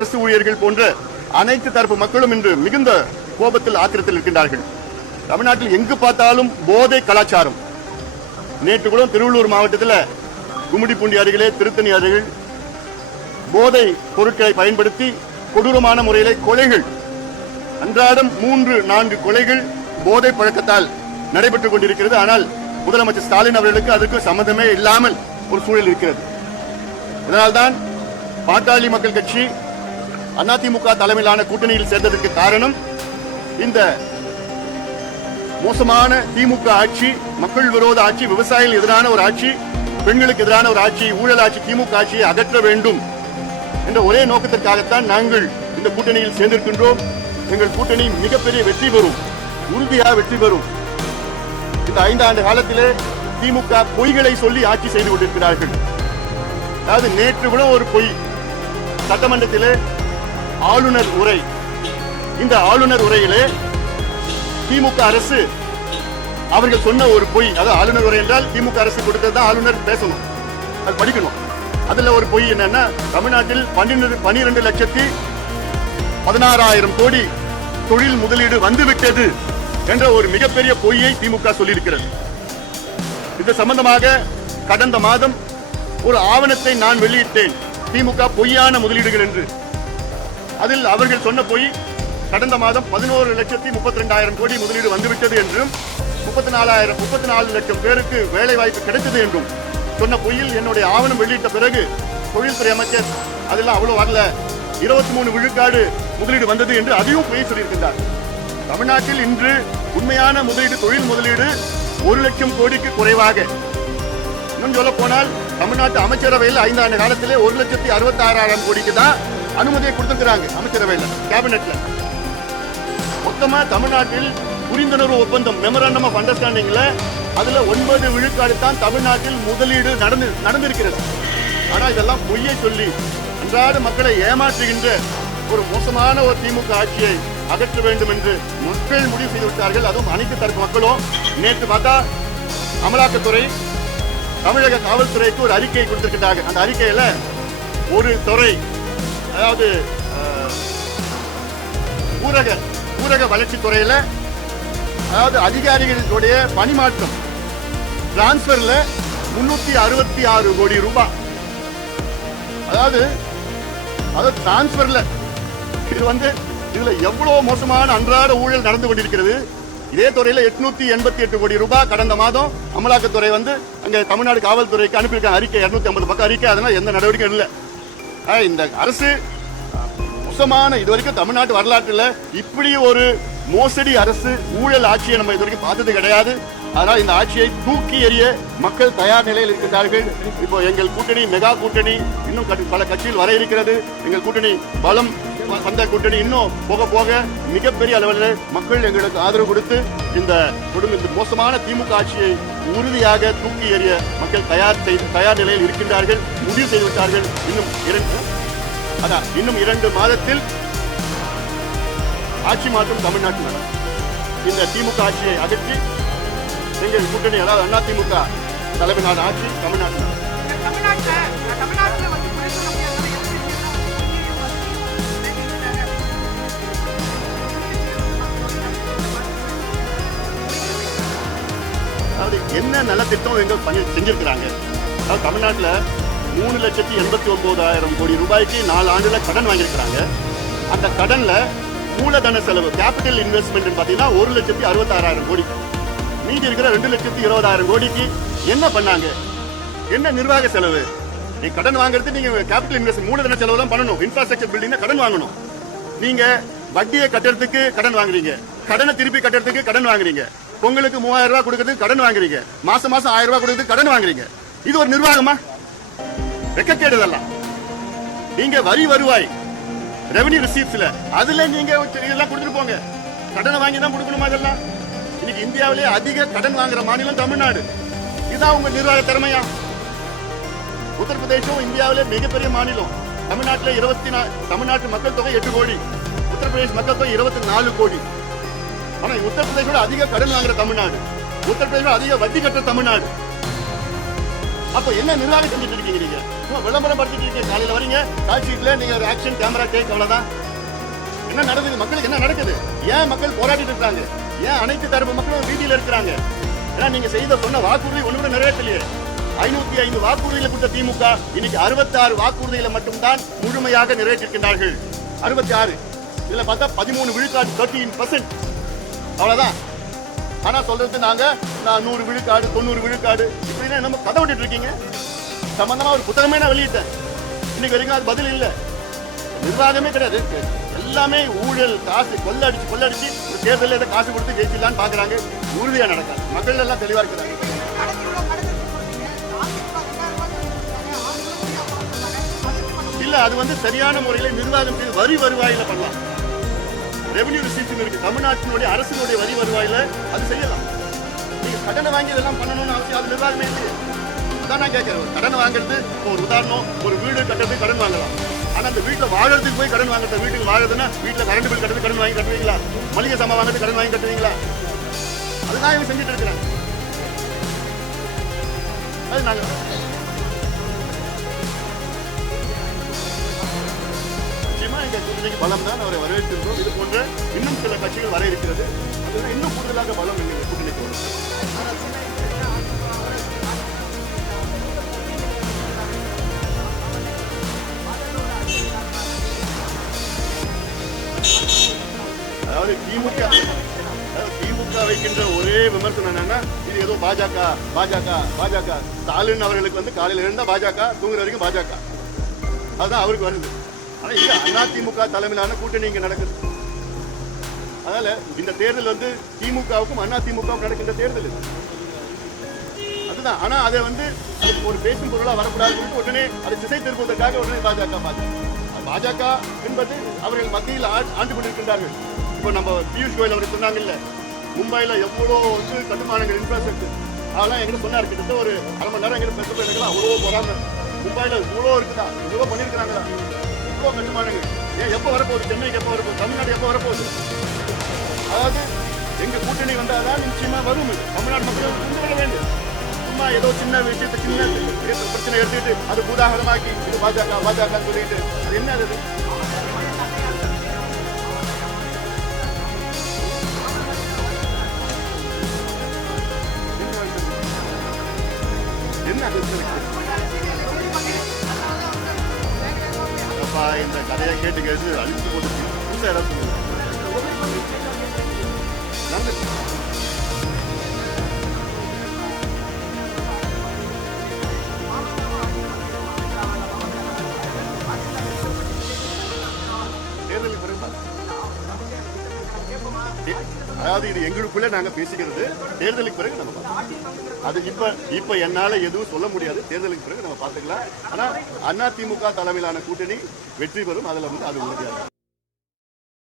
அரசு ஊழியர்கள் போன்ற அனைத்து தரப்பு மக்களும் இன்று மிகுந்த கோபத்தில் ஆத்திரத்தில் இருக்கின்றார்கள். தமிழ்நாட்டில் எங்கு பார்த்தாலும் போதை கலாச்சாரம். நேற்று கூட திருவள்ளூர் மாவட்டத்தில் கும்மிடிப்பூண்டி அருகிலே திருத்தணி அருகில் போதை பொருட்களை பயன்படுத்தி கொடூரமான முறையிலே கொலைகள். அன்றாடம் மூன்று நான்கு கொலைகள் போதை பழக்கத்தால் நடைபெற்றுக் கொண்டிருக்கிறது. ஆனால் முதலமைச்சர் ஸ்டாலின் அவர்களுக்கு அதற்கு சம்பந்தமே இல்லாமல் ஒரு சூழல் இருக்கிறது. இதனால்தான் பாட்டாளி மக்கள் கட்சி அதிமுக தலைமையிலான கூட்டணியில் சேர்ந்ததற்கு காரணம் இந்த மோசமான திமுக ஆட்சி மக்கள் விரோத ஆட்சி விவசாயிகள் எதிரான ஒரு ஆட்சி பெண்களுக்கு எதிரான ஒரு ஆட்சி ஊழல் ஆட்சி திமுக ஆட்சியை அகற்ற வேண்டும் என்ற ஒரே நோக்கத்திற்காகத்தான் நாங்கள் இந்த கூட்டணியில் சேர்ந்திருக்கின்றோம். எங்கள் கூட்டணி மிகப்பெரிய வெற்றி பெறும் உறுதியாக வெற்றி பெறும். இந்த ஐந்தாண்டு காலத்திலே திமுக பொய்களை சொல்லி ஆட்சி செய்து கொண்டிருக்கிறார்கள். அதாவது நேற்று கூட ஒரு பொய் சட்டமன்றத்திலே ஆளுநர் உரை. இந்த ஆளுநர் உரையிலே திமுக அரசு அவர்கள் சொன்ன ஒரு பொய் அதாவது ஆளுநர் உரை என்றால் திமுக அரசு கொடுத்தது தான் ஆளுநர் பேசணும். அது படிக்கணும். அதுல ஒரு பொய் என்னன்னா தமிழ்நாட்டில் பன்னிரண்டு பன்னிரண்டு லட்சத்தி பதினாறாயிரம் கோடி தொழில் முதலீடு வந்துவிட்டது என்ற ஒரு மிகப்பெரிய பொய்யை திமுக சொல்லியிருக்கிறது. இது சம்பந்தமாக கடந்த மாதம் ஒரு ஆவணத்தை நான் வெளியிட்டேன். திமுக பொய்யான முதலீடுகள் என்று. அதில் அவர்கள் சொன்ன பொய் கடந்த மாதம் பதினோரு லட்சத்தி முப்பத்தி ரெண்டாயிரம் கோடி முதலீடு வந்துவிட்டது என்றும் முப்பத்தி நாலாயிரம் முப்பத்தி நாலு லட்சம் பேருக்கு வேலை வாய்ப்பு கிடைத்தது என்றும் சொன்ன பொய்யில் என்னுடைய ஆவணம் வெளியிட்ட பிறகு தொழில்துறை அமைச்சர் அதெல்லாம் அவ்வளோ வரல. இருபத்தி மூணு விழுக்காடு முதலீடு வந்தது என்று அதையும் பொய் சொல்லியிருக்கின்றார். தமிழ்நாட்டில் இன்று உண்மையான முதலீடு தொழில் முதலீடு ஒரு லட்சம் கோடிக்கு குறைவாக. இன்னும் சொல்ல போனால் தமிழ்நாட்டு அமைச்சரவையில் ஐந்தாண்டு காலத்திலே ஒரு லட்சத்தி அறுபத்தாறாயிரம் கோடிக்கு தான் அனுமதியை கொடுத்திருக்கிறாங்க. அமைச்சரவையில் கேபினெட்ல மொத்தமா தமிழ்நாட்டில் புரிந்துணர்வு ஒப்பந்தம் மெமரண்டம் ஆஃப் அண்டர்ஸ்டாண்டிங்ல அதுல ஒன்பது விழுக்காடு தான் தமிழ்நாட்டில் முதலீடு நடந்து நடந்திருக்கிறது. ஆனா இதெல்லாம் பொய்யை சொல்லி அன்றாட மக்களை ஏமாற்றுகின்ற ஒரு மோசமான ஒரு திமுக ஆட்சியை அகற்ற வேண்டும் என்று மக்கள் முடிவு செய்து விட்டார்கள். அதுவும் அனைத்து தரப்பு மக்களும். நேற்று பார்த்தா அமலாக்கத்துறை தமிழக காவல்துறைக்கு ஒரு அறிக்கை கொடுத்திருக்கிறாங்க அந்த அறிக்கையில ஒரு துறை அதாவது ஊரக ஊரக வளர்ச்சித் துறையில அதாவது அதிகாரிகளுடைய பணிமாற்றம் டிரான்ஸ்பர்ல முன்னூத்தி அறுபத்தி ஆறு கோடி ரூபாய் அதாவது அதாவது டிரான்ஸ்பர்ல இது வந்து இதுல எவ்வளவு மோசமான அன்றாட ஊழல் நடந்து கொண்டிருக்கிறது. இதே துறையில் எட்நூத்தி எண்பத்தி எட்டு கோடி ரூபாய் கடந்த மாதம் அமலாக்கத்துறை வந்து அங்கே தமிழ்நாடு காவல்துறைக்கு அனுப்பியிருக்காங்க அறிக்கை இரநூத்தி ஐம்பது பக்கம் அறிக்கை அதனால எந்த நடவடிக்கையும் இல்லை இந்த அரசு மோசமான இது வரைக்கும் தமிழ்நாட்டு வரலாற்றுல இப்படி ஒரு மோசடி அரசு ஊழல் ஆட்சியை நம்ம இது வரைக்கும் பார்த்தது கிடையாது. அதனால் இந்த ஆட்சியை தூக்கி எறிய மக்கள் தயார் நிலையில் இருக்கின்றார்கள். இப்போ எங்கள் கூட்டணி மெகா கூட்டணி இன்னும் பல கட்சியில் வர இருக்கிறது. எங்கள் கூட்டணி பலம் வ- வந்த கூட்டணி இன்னும் போக போக மிகப்பெரிய அளவில் மக்கள் எங்களுக்கு ஆதரவு கொடுத்து இந்த கொடுமை இந்த மோசமான திமுக ஆட்சியை உறுதியாக தூக்கி எறிய மக்கள் தயார் செய்து தயார் நிலையில் இருக்கின்றார்கள் முடிவு செய்துவிட்டார்கள் இன்னும் இரண்டு அதான் இன்னும் இரண்டு மாதத்தில் ஆட்சி மாற்றம் தமிழ்நாட்டில் நடக்கும். இந்த திமுக ஆட்சியை அகற்றி எங்கள் கூட்டணி அதாவது அண்ணா திமுக தலைமையிலான ஆட்சி தமிழ்நாட்டில் அதாவது என்ன நலத்திட்டம் எங்க பண்ணி செஞ்சிருக்கிறாங்க? அதாவது தமிழ்நாட்டில் மூணு லட்சத்தி எண்பத்தி ஒன்பதாயிரம் கோடி ரூபாய்க்கு நாலு ஆண்டுல கடன் வாங்கியிருக்கிறாங்க. அந்த கடன்ல மூலதன செலவு கேபிட்டல் இன்வெஸ்ட்மெண்ட் பார்த்தீங்கன்னா ஒரு லட்சத்தி அறுபத்தாறாயிரம் கோடி. மீதி இருக்கிற ரெண்டு லட்சத்தி இருபதாயிரம் கோடிக்கு என்ன பண்ணாங்க? என்ன நிர்வாக செலவு? நீ கடன் வாங்குறது நீங்க கேபிட்டல் இன்வெஸ்ட் மூலதன செலவு தான் பண்ணணும் இன்ஃப்ராஸ்ட்ரக்சர் பில்டிங் கடன் வாங்கணும். நீங்க வட்டியை கட்டுறதுக்கு கடன் வாங்குறீங்க. கடனை திருப்பி கட்டுறதுக்கு கடன் வாங்குறீங்க. பொங்கலுக்கு மூவாயிரம் ரூபாய் கொடுக்கறதுக்கு கடன் வாங்குறீங்க. மாசம் மாசம் ஆயிரம் ரூபாய் கொடுக்கறதுக்கு கடன் வாங்குறீங்க. இது ஒரு நிர்வாகமா? வெக்க இதெல்லாம் நீங்க வரி வருவாய். ரெவன்யூ ரிசீப்ஸ்ல அதுல நீங்க எல்லாம் கொடுத்துட்டு போங்க. கடனை வாங்கி தான் கொடுக்கணுமா இதெல்லாம்? இன்னைக்கு இந்தியாவிலே அதிக கடன் வாங்குற மாநிலம் தமிழ்நாடு. இதுதான் உங்க நிர்வாக திறமையா? உத்தரப்பிரதேசம் இந்தியாவிலே மிகப்பெரிய மாநிலம். தமிழ்நாட்டில் இருபத்தி நா தமிழ்நாட்டு மக்கள் தொகை எட்டு கோடி. உத்தரப்பிரதேஷ் மக்கள் தொகை இருபத்தி நாலு கோடி. ஆனா உத்தரப்பிரதேசோட அதிக கடன் வாங்குற தமிழ்நாடு. உத்தரப்பிரதேசோட அதிக வட்டி கட்டுற தமிழ்நாடு. அப்ப என்ன நிர்வாகம் செஞ்சுட்டு இருக்கீங்க நீங்க? சும்மா விளம்பரம் படுத்திட்டு இருக்கீங்க. காலையில வரீங்க கால் நீங்க ஒரு ஆக்ஷன் கேமரா டேக் அவ்வளவுதான். என்ன நடக்குது? மக்களுக்கு என்ன நடக்குது? ஏன் மக்கள் போராடிட்டு இருக்காங்க? ஏன் அனைத்து தரப்பு மக்களும் வீதியில இருக்கிறாங்க? ஏன்னா நீங்க செய்த சொன்ன வாக்குறுதி ஒண்ணு கூட நிறைவேற்றலையே. ஐநூத்தி ஐந்து வாக்குறுதியில கொடுத்த திமுக இன்னைக்கு அறுபத்தி ஆறு வாக்குறுதியில மட்டும்தான் முழுமையாக நிறைவேற்றிருக்கின்றார்கள். அறுபத்தி ஆறு. இதுல பார்த்தா பதிமூணு விழுக்காடு தேர்ட்டீன் பர்சன்ட் அவ்வளவுதான். ஆனா சொல்றது நாங்க நான் நூறு விழுக்காடு தொண்ணூறு விழுக்காடு இப்படின்னா நம்ம கதை விட்டுட்டு இருக்கீங்க. சம்பந்தமா ஒரு புத்தகமே நான் வெளியிட்டேன். இன்னைக்கு வரைக்கும் அது பதில் இல்ல. நிர்வாகமே கிடையாது. எல்லாமே ஊழல் காசு கொள்ளடிச்சு கொள்ளடிச்சு ஒரு தேர்தலில் ஏதோ காசு கொடுத்து ஜெயிச்சிடலான்னு பாக்குறாங்க. உறுதியா நடக்காது. மக்கள் எல்லாம் தெளிவா இருக்கிறாங்க. இல்லை இல்ல அது வந்து சரியான முறையில் நிர்வாகம் செய்து வரி வருவாயில பண்ணலாம். ரெவன்யூ ரிசீப்ட் இருக்கு. தமிழ்நாட்டினுடைய அரசினுடைய வரி வருவாயில அது செய்யலாம். நீங்க கடனை வாங்கி இதெல்லாம் பண்ணணும்னு அவசியம் அது நிர்வாகமே இல்லையே. அதான் நான் கேட்கிறேன். கடன் வாங்குறது இப்போ ஒரு உதாரணம் ஒரு வீடு கட்டுறது கடன் வாங்கலாம். ஆனா அந்த வீட்டுல வாழறதுக்கு போய் கடன் வாங்குறது வீட்டுக்கு வாழறதுன்னா வீட்டுல கரண்ட் பில் கட்டுறது கடன் வாங்கி கட்டுவீங்களா? மளிகை சாமான் வாங்குறது கடன் வாங்கி கட்டுவீங்களா? அதுதான் இவங்க செஞ்சுட்டு இருக்கிறாங்க அது நாங்கள் நிச்சயமா கூட்டணிக்கு பலம் தான் அவரை வரவேற்கின்றோம். இது போன்ற இன்னும் சில கட்சிகள் வர இருக்கிறது. அதுதான் இன்னும் கூடுதலாக பலம் இல்லை கூட்டணிக்கு வரும் அதாவது திமுக திமுக வைக்கின்ற ஒரே விமர்சனம் என்னன்னா இது ஏதோ பாஜக பாஜக பாஜக. ஸ்டாலின் அவர்களுக்கு வந்து காலையில இருந்தா பாஜக தூங்குற வரைக்கும் பாஜக. அதுதான் அவருக்கு வருது. ஆனால் இங்க அதிமுக தலைமையிலான கூட்டணி இங்க நடக்குது. அதனால இந்த தேர்தல் வந்து திமுகவுக்கும் அண்ணா நடக்கின்ற தேர்தல் இது. அதுதான். ஆனா அதை வந்து ஒரு பேசும் பொருளா வரக்கூடாதுன்னு உடனே அதை திசை திருப்புவதற்காக உடனே பாஜக பாஜக. பாஜக என்பது அவர்கள் மத்தியில் ஆண்டு கொண்டிருக்கின்றார்கள். இப்போ நம்ம பியூஷ் கோயில் அவர் சொன்னாங்கல்ல மும்பையில் எவ்வளோ வந்து கட்டுமானங்கள் இன்ஃப்ராஸ்ட்ரக்சர் அதெல்லாம் எங்கிட்ட சொன்னார். கிட்டத்தட்ட ஒரு அரை மணி நேரம் எங்கிட்ட பேச போயிருக்கலாம் அவ்வளோ போறாம மும்பையில் இவ்வளோ இருக்குதா? இவ்வளோ பண்ணியிருக்கிறாங்களா? எப்போ கட்டுமானங்கள் ஏன் எப்போ வரப்போகுது? சென்னைக்கு எப்போ வரப்போகுது? தமிழ்நாடு எப்போ வரப்போகுது? அதாவது எங்க கூட்டணி வந்தாதான் நிச்சயமா வரும் தமிழ்நாடு மக்கள் புரிந்து கொள்ள வேண்டும். சும்மா ஏதோ சின்ன விஷயத்தை சின்ன பிரச்சனை எடுத்துட்டு அது பூதாகரமாக்கி இது பாஜக பாஜக சொல்லிட்டு அது என்ன அது? 지금 아직도 뭐 혼자 해놨습니다. அதாவது இது எங்களுக்குள்ள நாங்க பேசிக்கிறது. தேர்தலுக்கு பிறகு நம்ம அது இப்ப இப்ப என்னால எதுவும் சொல்ல முடியாது. தேர்தலுக்கு பிறகு நம்ம பார்த்துக்கலாம். ஆனா அதிமுக தலைமையிலான கூட்டணி வெற்றி பெறும். அதுல வந்து அது உறுதியாக